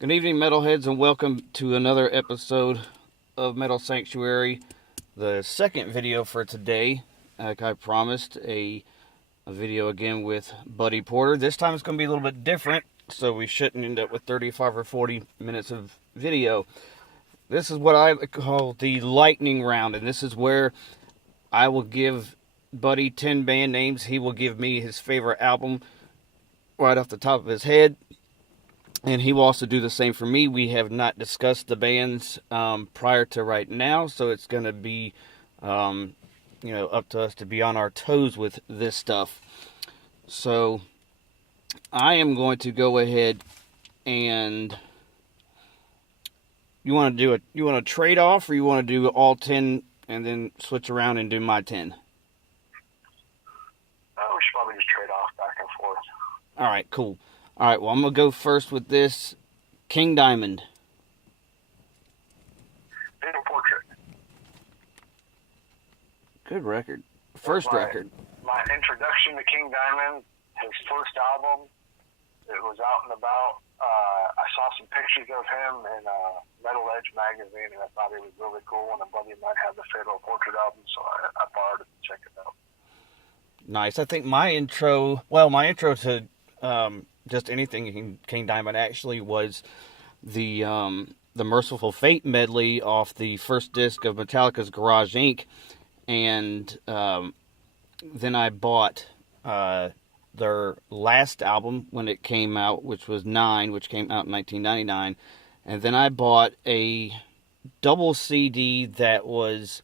Good evening, metalheads, and welcome to another episode of Metal Sanctuary. The second video for today, like I promised, a video again with Buddy Porter. This time it's going to be a little bit different, so we shouldn't end up with 35 or 40 minutes of video. This is what I call the lightning round, and this is where I will give Buddy 10 band names. He will give me his favorite album right off the top of his head. And he will also do the same for me. We have not discussed the bands prior to right now, so it's going to be, up to us to be on our toes with this stuff. So I am going to go ahead and you want to do it. You want to trade off, or you want to do all 10 and then switch around and do my 10? Oh, we should probably just trade off back and forth. All right, cool. All right, well, I'm going to go first with this. King Diamond. Vision Portrait. Good record. First record. My introduction to King Diamond, his first album, it was out and about. I saw some pictures of him in Metal Edge magazine, and I thought it was really cool. And a buddy of mine had the Fatal Portrait album, so I borrowed it to check it out. Nice. I think my intro to just anything King Diamond actually was the Merciful Fate medley off the first disc of Metallica's Garage Inc. And then I bought their last album when it came out, which was 9, which came out in 1999. And then I bought a double CD that was,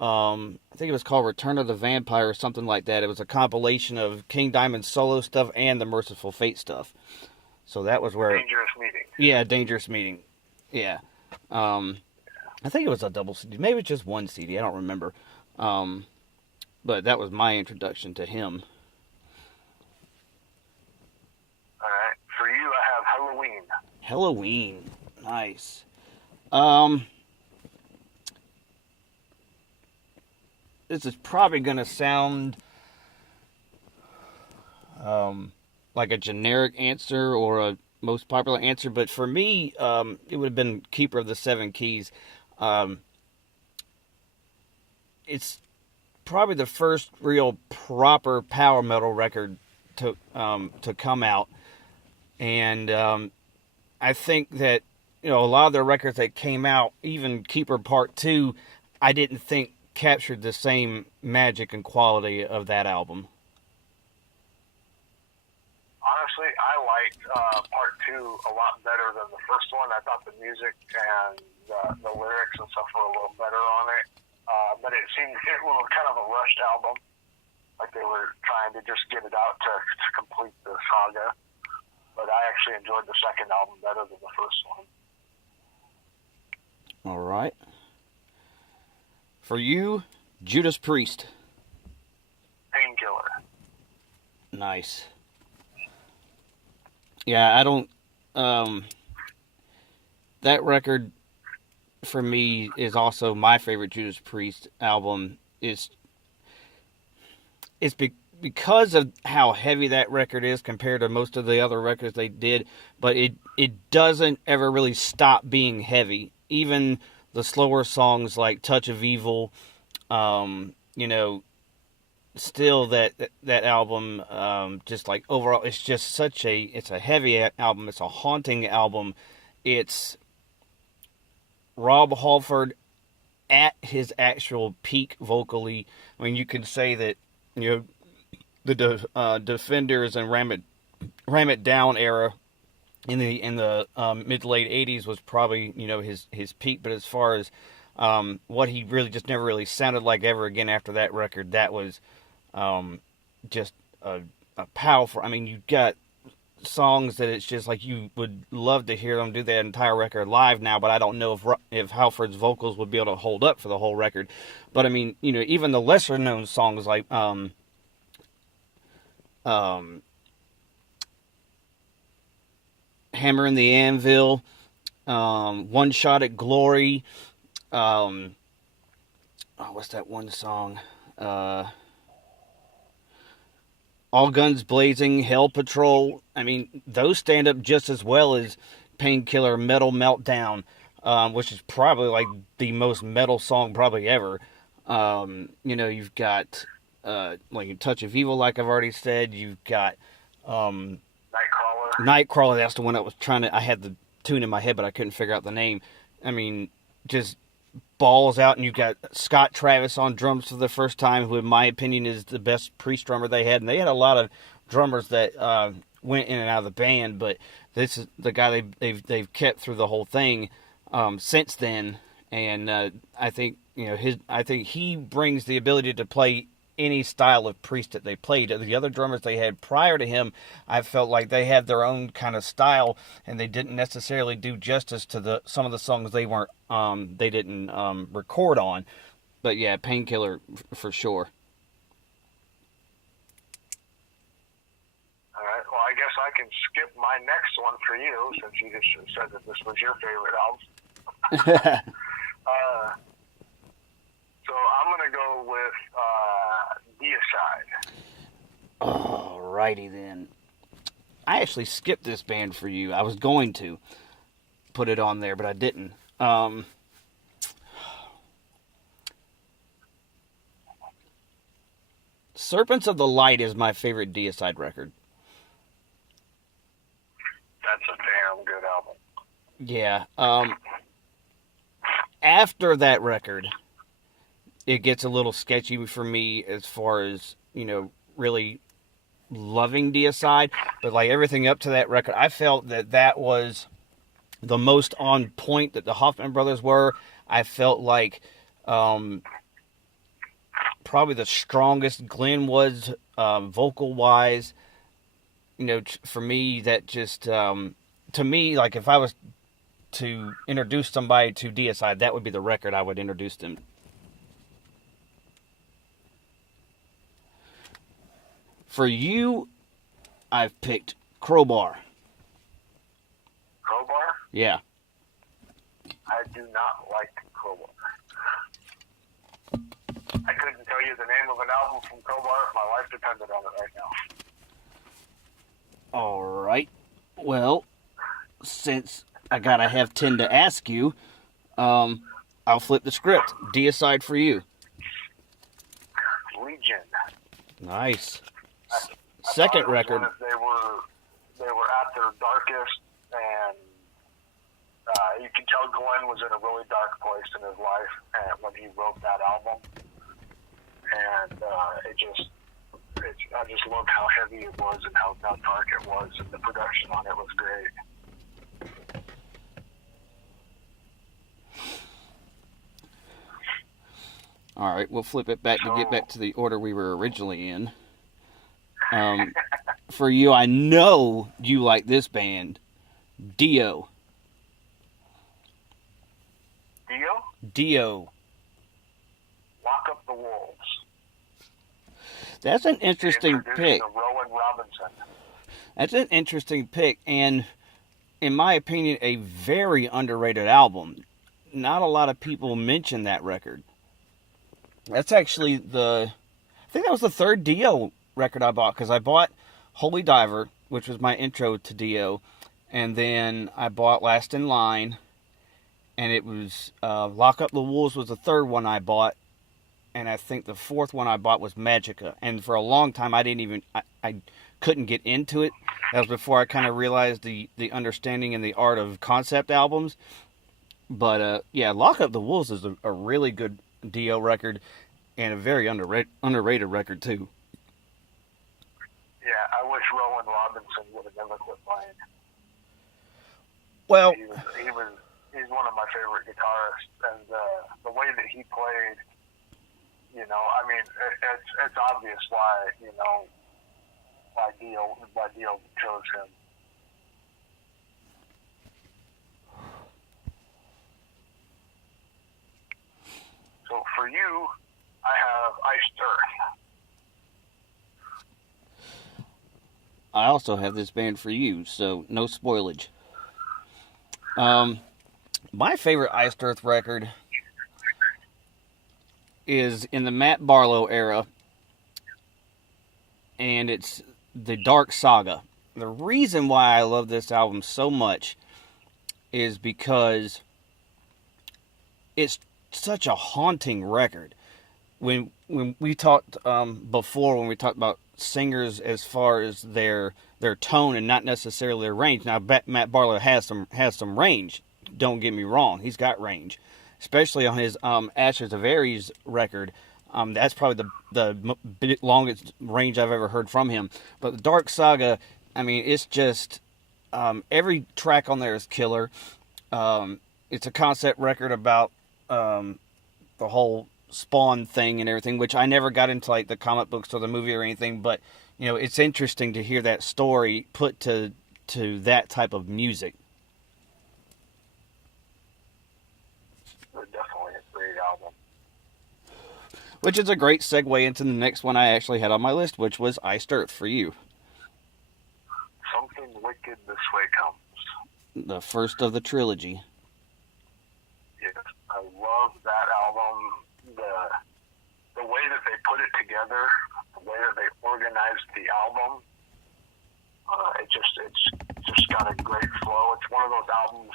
I think it was called Return of the Vampire or something like that. It was a compilation of King Diamond's solo stuff and the Merciful Fate stuff. So that was where... Dangerous Meeting. Yeah, Dangerous Meeting. Yeah. I think it was a double CD. Maybe it's just one CD. I don't remember. But that was my introduction to him. All right. For you, I have Halloween. Halloween. Nice. This is probably going to sound like a generic answer or a most popular answer, but for me, it would have been Keeper of the Seven Keys. It's probably the first real proper power metal record to come out, and I think that a lot of the records that came out, even Keeper Part 2, I didn't think captured the same magic and quality of that album. Honestly, I liked Part 2 a lot better than the first one. I thought the music and the lyrics and stuff were a little better on it. But it seemed it was kind of a rushed album. Like they were trying to just get it out to complete the saga. But I actually enjoyed the second album better than the first one. All right. For you, Judas Priest. Painkiller. Nice. Yeah, I don't... that record, for me, is also my favorite Judas Priest album. It's because of how heavy that record is compared to most of the other records they did, but it doesn't ever really stop being heavy. Even the slower songs like Touch of Evil, still that album, just like overall, it's just it's a heavy album. It's a haunting album. It's Rob Halford at his actual peak vocally. I mean, you can say that, the Defenders and Ram It Down era in the mid to late 80s was probably his peak, but as far as what he really just never really sounded like ever again after that record, that was just a powerful. I mean, you got songs that it's just like you would love to hear them do that entire record live now, but I don't know if Halford's vocals would be able to hold up for the whole record. But I mean, even the lesser known songs like Hammer in the Anvil, One Shot at Glory, what's that one song? All Guns Blazing, Hell Patrol. I mean, those stand up just as well as Painkiller Metal Meltdown, which is probably like the most metal song probably ever. You've got like Touch of Evil, like I've already said. You've got Nightcrawler. That's the one I had the tune in my head, but I couldn't figure out the name. I mean, just balls out, and you've got Scott Travis on drums for the first time, who in my opinion is the best Priest drummer they had. And they had a lot of drummers that went in and out of the band, but this is the guy they've kept through the whole thing since then. And I think he brings the ability to play any style of Priest that they played. The other drummers they had prior to him, I felt like they had their own kind of style, and they didn't necessarily do justice to some of the songs they didn't record on. But yeah, Painkiller for sure. All right. Well, I guess I can skip my next one for you, since you just said that this was your favorite album. So I'm going to go with Deicide. Alrighty then. I actually skipped this band for you. I was going to put it on there, but I didn't. Serpents of the Light is my favorite Deicide record. That's a damn good album. Yeah. After that record, it gets a little sketchy for me as far as, really loving Deicide. But like everything up to that record, I felt that was the most on point that the Hoffman brothers were. I felt like probably the strongest Glenn was vocal-wise. For me, that just, to me, like if I was to introduce somebody to Deicide, that would be the record I would introduce them. For you, I've picked Crowbar. Crowbar? Yeah. I do not like Crowbar. I couldn't tell you the name of an album from Crowbar if my life depended on it right now. All right. Well, since I gotta have 10 to ask you, I'll flip the script. Deicide for you. Legion. Nice. Second record. They were at their darkest, and you can tell Glenn was in a really dark place in his life when he wrote that album, and I just loved how heavy it was and how dark it was, and the production on it was great. All right, we'll flip it back to get back to the order we were originally in. For you, I know you like this band, Dio. Dio. Lock Up the Wolves. That's an interesting pick. Rowan Robinson. That's an interesting pick, and in my opinion, a very underrated album. Not a lot of people mention that record. That's actually I think that was the third Dio record I bought, because I bought Holy Diver, which was my intro to Dio, and then I bought Last in Line, and it was Lock Up the Wolves was the third one I bought, and I think the fourth one I bought was Magica. And for a long time, I couldn't get into it. That was before I kind of realized the understanding and the art of concept albums. But yeah, Lock Up the Wolves is a really good Dio record, and a very underrated record too. Yeah, I wish Rowan Robinson would have never quit playing. Well, he's one of my favorite guitarists, and the way that he played, I mean, it's obvious why Dio chose him. So for you, I have Iced Earth. I also have this band for you, so no spoilage. My favorite Iced Earth record is in the Matt Barlow era, and it's the Dark Saga. The reason why I love this album so much is because it's such a haunting record. When we talked before, when we talked about singers as far as their tone and not necessarily their range. Now, Matt Barlow has some range. Don't get me wrong, he's got range, especially on his Ashes of Aries record. That's probably the longest range I've ever heard from him. But the Dark Saga, I mean, it's just every track on there is killer. It's a concept record about the whole Spawn thing and everything, which I never got into like the comic books or the movie or anything. But you know, it's interesting to hear that story put to that type of music. Definitely a great album. Which is a great segue into the next one I actually had on my list, which was Iced Earth for you. Something Wicked This Way Comes. The first of the trilogy. Yes, I love that album. The way that they put it together, the way that they organized the album, it's just got a great flow. It's one of those albums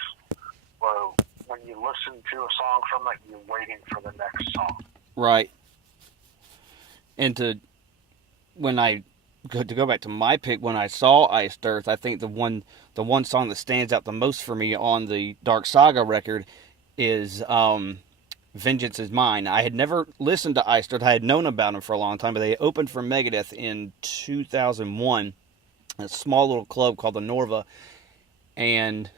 where when you listen to a song from it, you're waiting for the next song. Right. And to go back to my pick, when I saw Iced Earth, I think the one song that stands out the most for me on the Dark Saga record is Vengeance Is Mine. I had never listened to Iced Earth. I had known about them for a long time, but they opened for Megadeth in 2001, a small little club called the Norva. And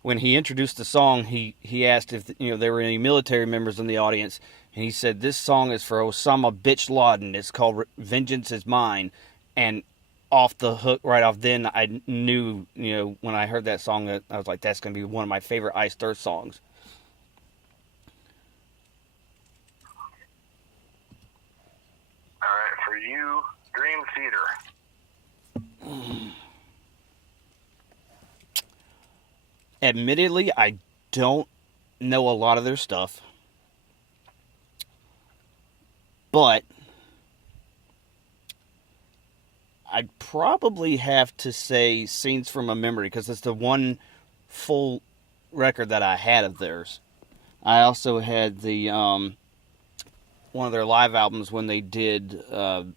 when he introduced the song, he asked if there were any military members in the audience, and he said, "This song is for Osama Bitch Laden. It's called Vengeance Is Mine." And off the hook, right off then, I knew, when I heard that song, I was like, that's going to be one of my favorite Iced Earth songs. All right, for you, Dream Theater. Admittedly, I don't know a lot of their stuff. But I'd probably have to say Scenes from a Memory, because it's the one full record that I had of theirs. I also had the one of their live albums when they did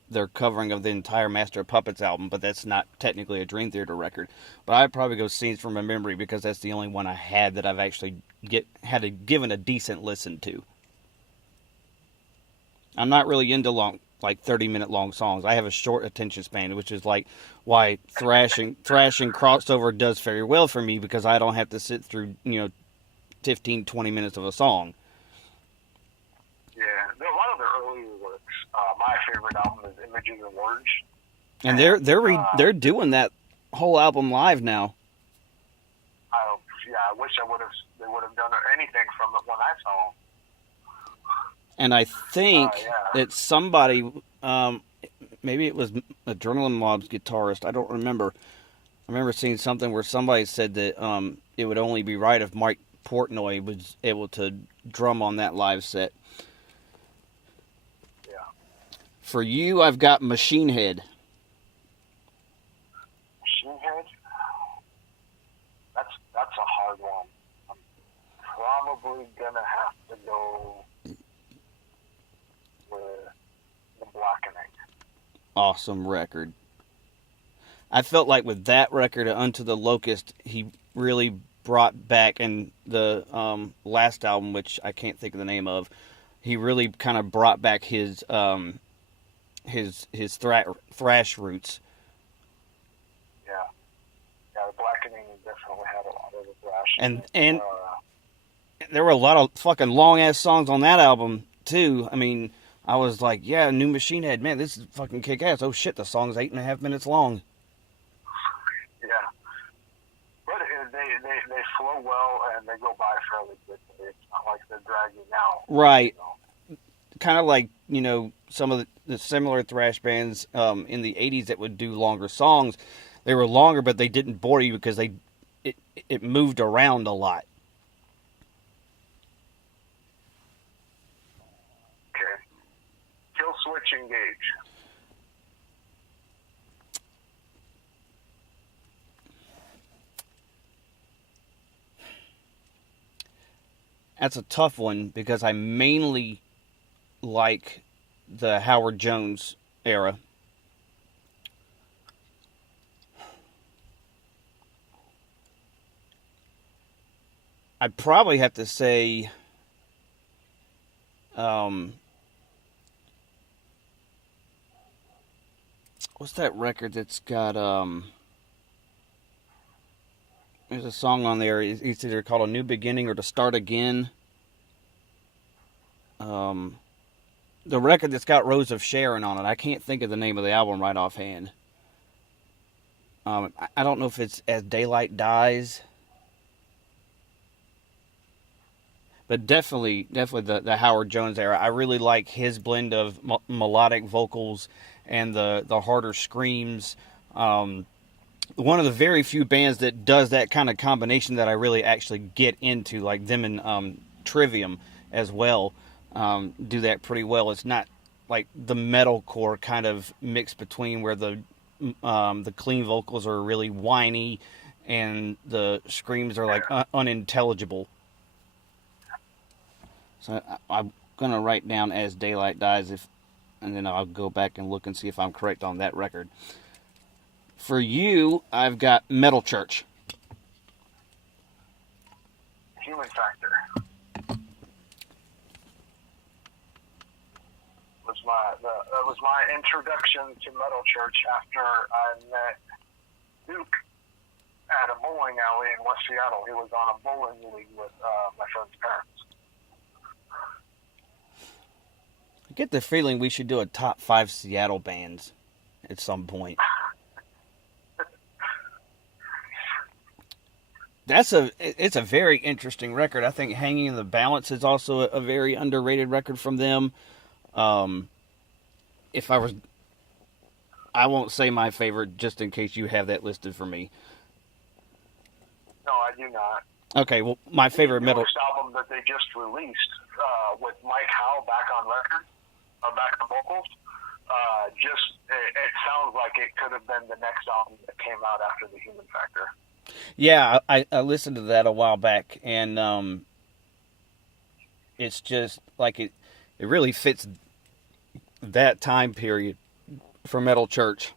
their covering of the entire Master of Puppets album, but that's not technically a Dream Theater record. But I'd probably go Scenes from a Memory, because that's the only one I had that I've actually given a decent listen to. I'm not really into 30-minute long songs. I have a short attention span, which is like why thrashing crossover does very well for me, because I don't have to sit through 15, 20 minutes of a song. Yeah, a lot of their earlier works. My favorite album is Images and Words. And they're doing that whole album live now. I wish they would have done anything from it when I saw them. And I think that somebody, maybe it was Adrenaline Mob's guitarist, I don't remember. I remember seeing something where somebody said that it would only be right if Mike Portnoy was able to drum on that live set. Yeah. For you, I've got Machine Head. Machine Head? That's a hard one. I'm probably gonna have to go with The Blackening. Awesome record. I felt like with that record, Unto the Locust, he really brought back, and the last album, which I can't think of the name of, he really kind of brought back his thrash roots. Yeah, The Blackening definitely had a lot of the thrash. And there were a lot of fucking long ass songs on that album too. I mean, I was like, yeah, New Machine Head, man, this is fucking kick ass. Oh shit, the song's 8.5 minutes long. Yeah, but they flow well and they go by fairly quickly. It's not like they're dragging out. Right. Kind of like, some of the similar thrash bands in the 80s that would do longer songs. They were longer, but they didn't bore you because it moved around a lot. Okay. Kill Switch Engage. that's a tough one because I mainly like the Howard Jones era. I'd probably have to say what's that record that's got there's a song on there. It's either called A New Beginning or To Start Again. The record that's got Rose of Sharon on it. I can't think of the name of the album right offhand. I don't know if it's As Daylight Dies. But definitely the Howard Jones era. I really like his blend of melodic vocals and the harder screams. One of the very few bands that does that kind of combination that I really actually get into, like them and Trivium as well, do that pretty well. It's not like the metalcore kind of mix between where the clean vocals are really whiny and the screams are like unintelligible. So I'm gonna write down As Daylight Dies, and then I'll go back and look and see if I'm correct on that record. For you, I've got Metal Church. Human Factor was my introduction to Metal Church after I met Duke at a bowling alley in West Seattle. He was on a bowling league with my friend's parents. I get the feeling we should do a top 5 Seattle bands at some point. It's a very interesting record. I think Hanging in the Balance is also a very underrated record from them. I won't say my favorite just in case you have that listed for me. No, I do not. Okay, well, my favorite the metal album that they just released with Mike Howe back on record, back on vocals. It sounds like it could have been the next album that came out after the Human Factor. Yeah, I listened to that a while back, and it's just like it really fits that time period for Metal Church.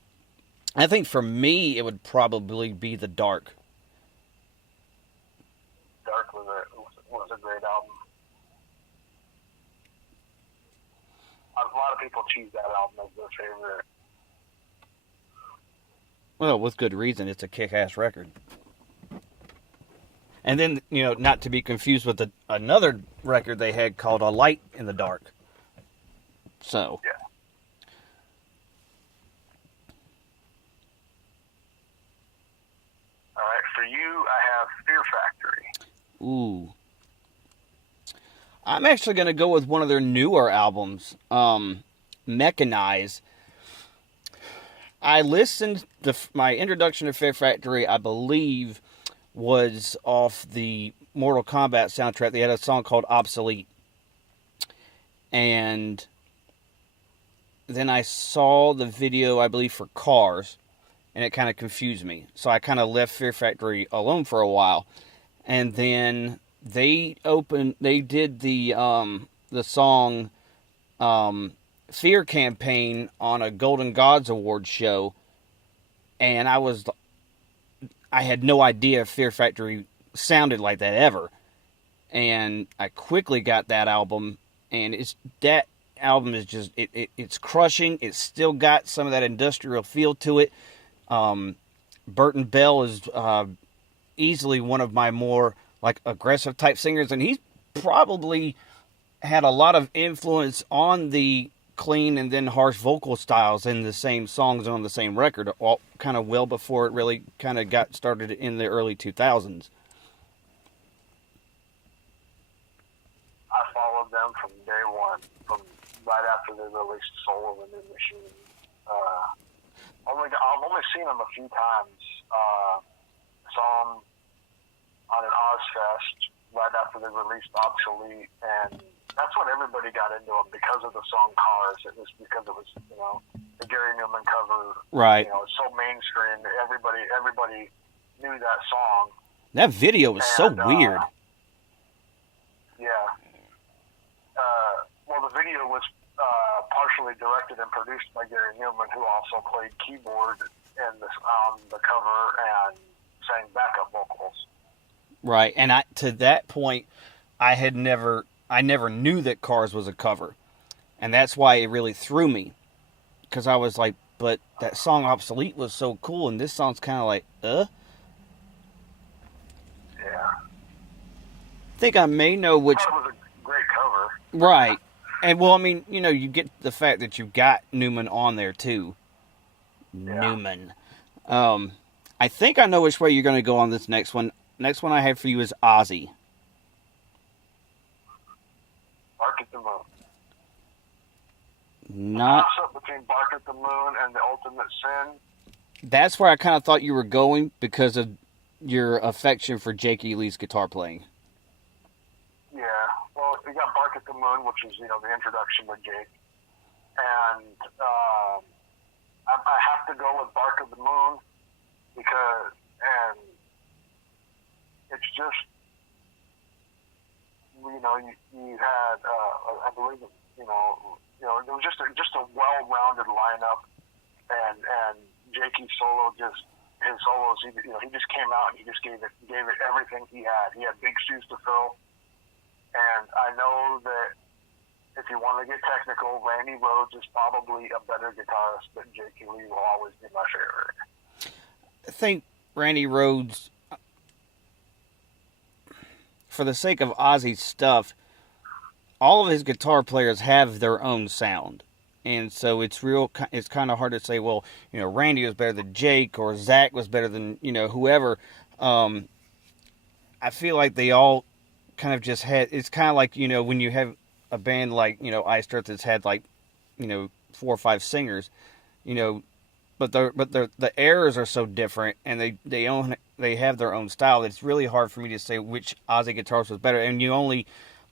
I think for me, it would probably be The Dark. Dark was a great album. A lot of people choose that album as their favorite. Well, with good reason. It's a kick-ass record. And then, not to be confused with another record they had called A Light in the Dark. So. Yeah. All right, for you, I have Fear Factory. Ooh. I'm actually going to go with one of their newer albums, Mechanize. I listened, my introduction to Fear Factory, I believe, was off the Mortal Kombat soundtrack. They had a song called Obsolete. And then I saw the video, I believe, for Cars, and it kind of confused me. So I kind of left Fear Factory alone for a while. And then they did the song Fear Campaign on a Golden Gods Award show, and I had no idea Fear Factory sounded like that ever. And I quickly got that album, and that album is just it's crushing. It's still got some of that industrial feel to it. Burton Bell is easily one of my more like aggressive type singers, and he's probably had a lot of influence on the clean and then harsh vocal styles in the same songs on the same record, all kind of well before it really kind of got started in the early 2000s. I followed them from day one, from right after they released Soul of a New Machine. I've only seen them a few times. Saw them on an Ozfest right after they released Obsolete, and that's when everybody got into them because of the song Cars. It was because it was, the Gary Newman cover. Right. It's so mainstream that everybody knew that song. That video was so weird. Yeah, video was partially directed and produced by Gary Newman, who also played keyboard in this on the cover and sang backup vocals. Right, and to that point, I never knew that Cars was a cover, and that's why it really threw me, because I was like, but that song Obsolete was so cool, and this song's kind of like, Yeah. I think I may know which. I thought it was a great cover. Right, and well, I mean, you get the fact that you've got Newman on there too. Yeah. Newman. I think I know which way you're going to go on this next one. Next one I have for you is Ozzy. Bark at the Moon. Not. Toss-up between Bark at the Moon and The Ultimate Sin. That's where I kind of thought you were going because of your affection for Jake Lee's guitar playing. Yeah. Well, we got Bark at the Moon, which is, the introduction with Jake. And I have to go with Bark at the Moon because, and it's just, you had, I believe, it was just a well-rounded lineup, and Jakey's solo his solos, he just came out and he just gave it everything he had. He had big shoes to fill, and I know that if you want to get technical, Randy Rhoads is probably a better guitarist, but Jakey Lee will always be my favorite. I think Randy Rhoads, for the sake of Ozzy's stuff, all of his guitar players have their own sound. And so it's kind of hard to say, well, Randy was better than Jake or Zach was better than, whoever. I feel like they all kind of just had, it's kind of like, when you have a band like, Iced Earth that's had like, 4 or 5 singers, but the eras are so different and they have their own style. It's really hard for me to say which Ozzy guitarist was better. And you only,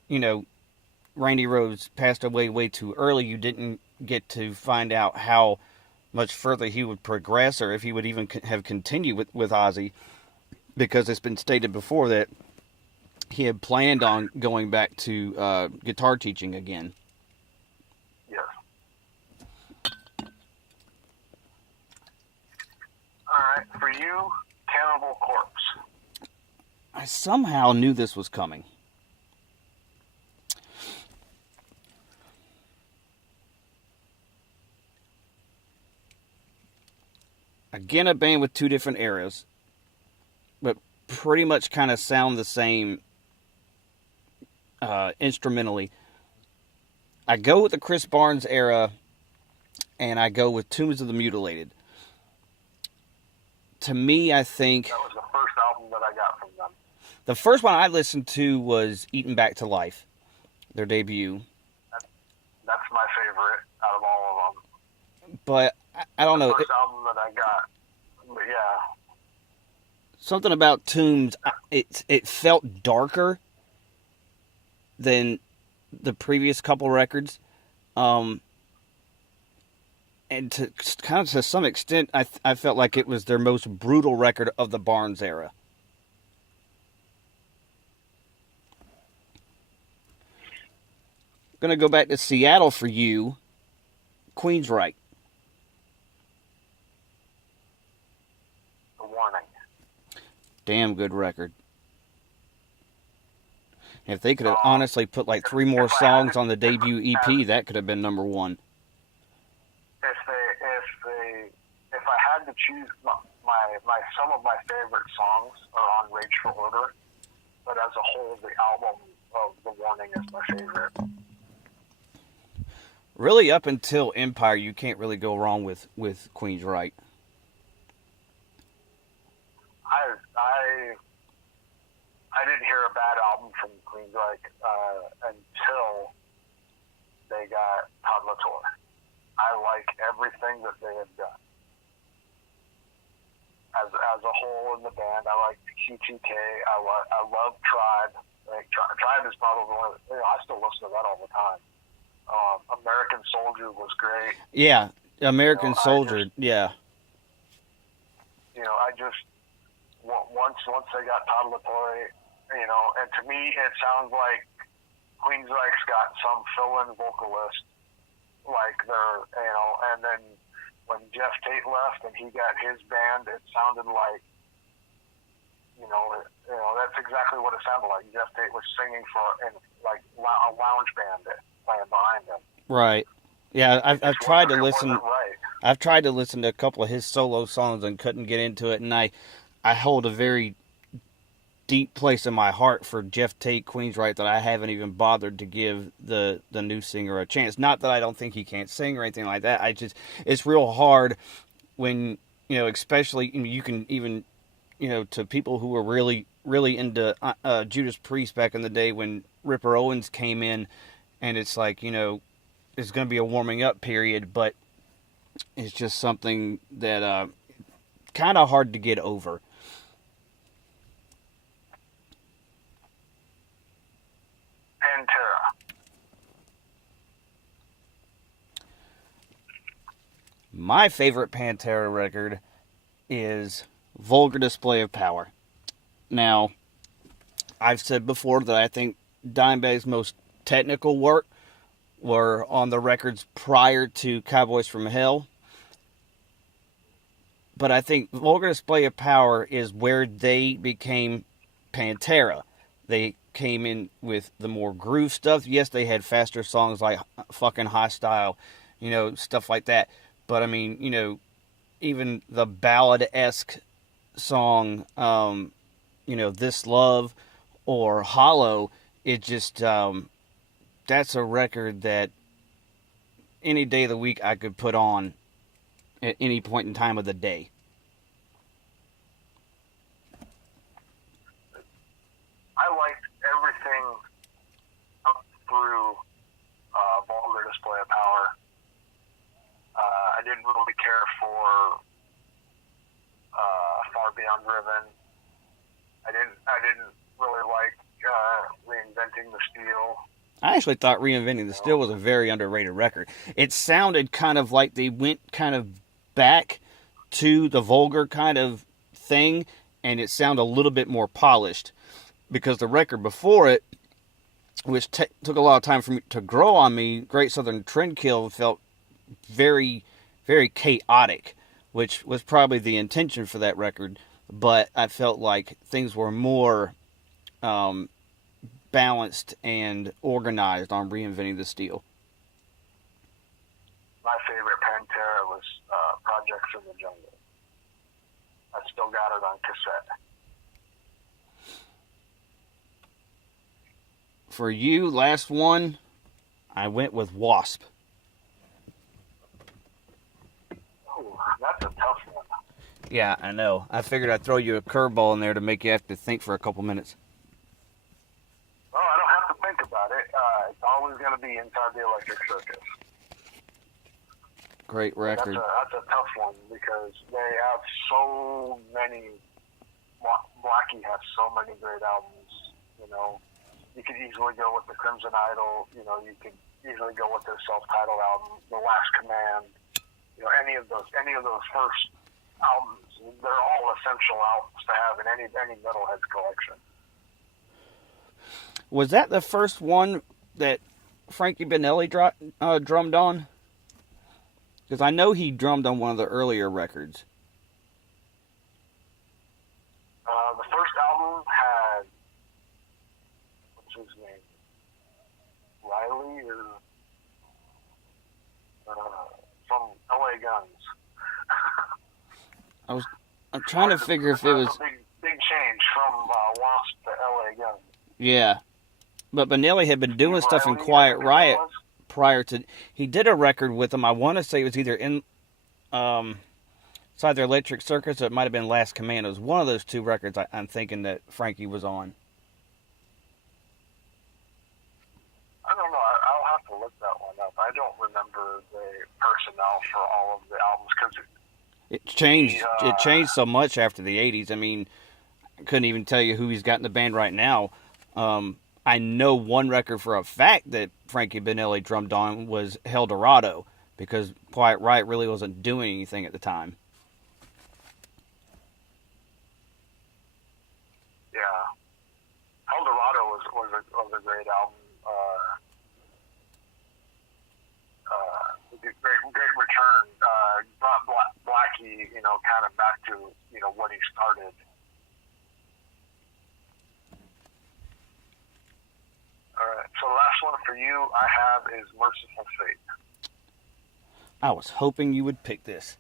Randy Rhoads passed away way too early. You didn't get to find out how much further he would progress or if he would even have continued with Ozzy, because it's been stated before that he had planned on going back to guitar teaching again. Yes. All right, for you, Cannibal Corpse. I somehow knew this was coming. Again, a band with 2 different eras, but pretty much kind of sound the same instrumentally. I go with the Chris Barnes era, and I go with Tombs of the Mutilated. To me, I think... That was the first album that I got from them. The first one I listened to was Eaten Back to Life, their debut. That's my favorite out of all of them. But I don't know. The first album that I got. But yeah. Something about Tombs, it felt darker than the previous couple records. And to some extent, I felt like it was their most brutal record of the Barnes era. Going to go back to Seattle for you. Queensryche. The Warning. Damn good record. If they could have honestly put like 3 more songs on the debut EP, that could have been number 1. If I had to choose, some of my favorite songs are on Rage for Order, but as a whole, the album of The Warning is my favorite. Really, up until Empire, you can't really go wrong with Queensryche. I didn't hear a bad album from Queensryche until they got Todd LaTorre. I like everything that they have done. As a whole in the band, I like QTK. I love Tribe. Tribe is probably one of I still listen to that all the time. American Soldier was great. Yeah, American Soldier. Yeah. I just once they got Todd LaTorre, and to me it sounds like Queensryche's got some fill-in vocalist, like they're, and then when Jeff Tate left and he got his band, it sounded like, that's exactly what it sounded like. Jeff Tate was singing for, like a lounge band playing behind him. Right. Yeah, I've tried to listen. Right. I've tried to listen to a couple of his solo songs and couldn't get into it, and I hold a very deep place in my heart for Jeff Tate Queensryche that I haven't even bothered to give the new singer a chance. Not that I don't think he can't sing or anything like that. It's real hard when, especially, you can even, to people who were really, really into Judas Priest back in the day when Ripper Owens came in, and it's like, it's going to be a warming up period, but it's just something that kind of hard to get over. Pantera. My favorite Pantera record is Vulgar Display of Power. Now, I've said before that I think Dimebag's most technical work were on the records prior to Cowboys from Hell. But I think Vulgar Display of Power is where they became Pantera. They came in with the more groove stuff. Yes, they had faster songs like Fucking Hostile, stuff like that. But I mean, even the ballad-esque song, This Love or Hollow, it just, that's a record that any day of the week I could put on at any point in time of the day. I liked everything up through Vulgar Display of Power. I didn't really care for Far Beyond Driven. I didn't really like Reinventing the Steel. I actually thought Reinventing the Steel was a very underrated record. It sounded kind of like they went kind of back to the Vulgar kind of thing, and it sounded a little bit more polished. Because the record before it, which took a lot of time for me to grow on me, Great Southern Trendkill, felt very, very chaotic, which was probably the intention for that record. But I felt like things were more balanced and organized on Reinventing the Steel. My favorite Pantera was Projects in the Jungle. I still got it on cassette. For you, last one, I went with Wasp. Ooh, that's a tough one. Yeah, I know. I figured I'd throw you a curveball in there to make you have to think for a couple minutes. Well, I don't have to think about it. It's always going to be Inside the Electric Circus. Great record. That's a tough one because they have so many. Blackie has so many great albums. You could easily go with the Crimson Idol. You could easily go with their self-titled album, The Last Command. Any of those first albums, they're all essential albums to have in any metalhead's collection. Was that the first one that Frankie Benelli drummed on? Because I know he drummed on one of the earlier records. The first album had, what's his name? Riley or from LA Guns. I'm trying to figure if it was a big change from Wasp to LA Guns. Yeah, but Benelli had been doing stuff in Quiet Riot prior to. He did a record with them. I want to say it was either in Inside the Electric Circus, or it might have been Last Command. It was one of those two records I'm thinking that Frankie was on. I don't know. I'll have to look that one up. I don't remember the personnel for all of the albums because it changed. It changed so much after the '80s. I mean, I couldn't even tell you who he's got in the band right now. I know one record for a fact that Frankie Benelli drummed on was Hell Dorado, because Quiet Riot really wasn't doing anything at the time. Yeah, El Dorado was a great album. kind of back to, what he started. All right, so the last one for you I have is Merciful Fate. I was hoping you would pick this.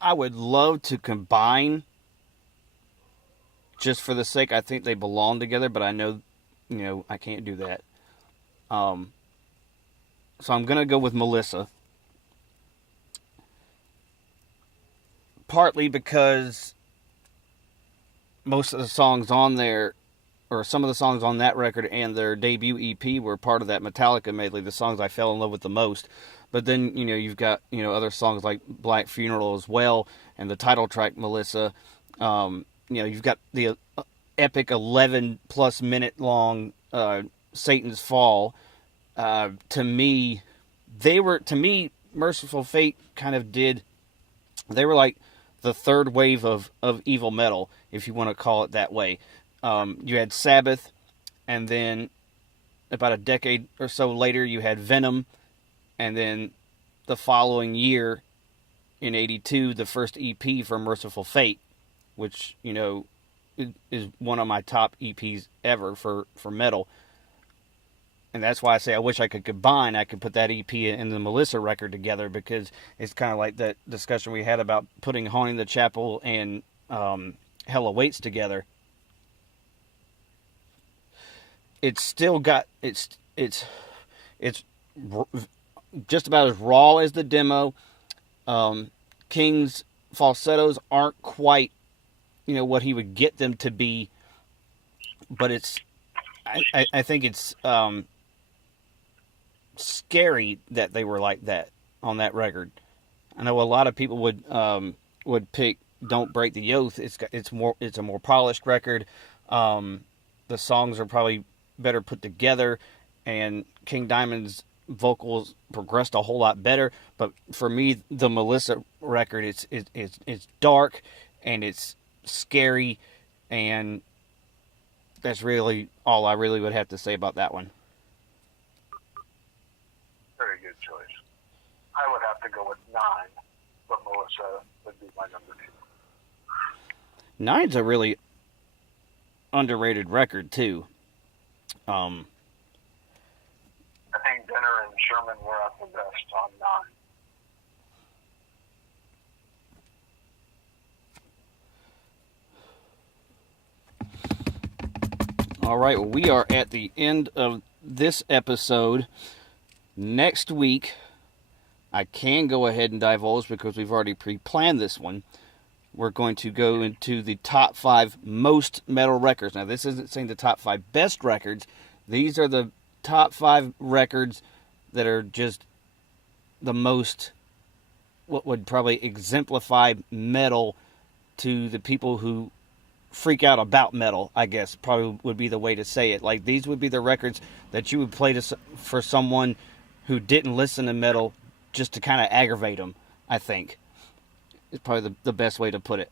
I would love to combine, just for the sake, I think they belong together, but I know, I can't do that. So I'm going to go with Melissa. Partly because most of the songs on there, or some of the songs on that record and their debut EP were part of that Metallica medley, the songs I fell in love with the most. But then, you've got, other songs like Black Funeral as well, and the title track, Melissa. You've got the epic 11-plus minute long Satan's Fall. To me, Merciful Fate kind of they were like the third wave of evil metal, if you want to call it that way. You had Sabbath, and then about a decade or so later, you had Venom, and then the following year, in '82, the first EP for Merciful Fate, which, is one of my top EPs ever for metal. And that's why I say I wish I could combine. I could put that EP and the Melissa record together, because it's kind of like that discussion we had about putting Haunting the Chapel and Hell Awaits together. It's still got it's just about as raw as the demo. King's falsettos aren't quite what he would get them to be, but I think it's scary that they were like that on that record. I know a lot of people would pick Don't Break the Oath. It's a more polished record. The songs are probably better put together, and King Diamond's vocals progressed a whole lot better. But for me, the Melissa record, it's dark and it's scary, and that's really all I really would have to say about that one. Very good choice. I would have to go with 9, but Melissa would be my number 2. 9's a really underrated record too. I think Dinner and Sherman were at the best on 9. All right, well, we are at the end of this episode. Next week, I can go ahead and divulge, because we've already pre-planned this one. We're going to go into the top 5 most metal records. Now, this isn't saying the top 5 best records. These are the top 5 records that are just the most, what would probably exemplify metal to the people who freak out about metal, I guess, probably would be the way to say it. Like, these would be the records that you would play for someone who didn't listen to metal, just to kind of aggravate them, I think. It's probably the best way to put it.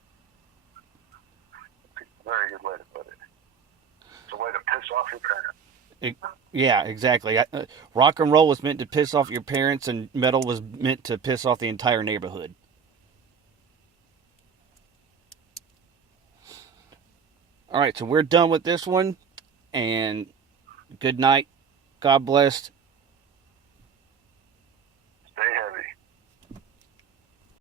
Very good way to put it. It's a way to piss off your parents. Yeah, exactly. Rock and roll was meant to piss off your parents, and metal was meant to piss off the entire neighborhood. All right, so we're done with this one, and good night. God bless.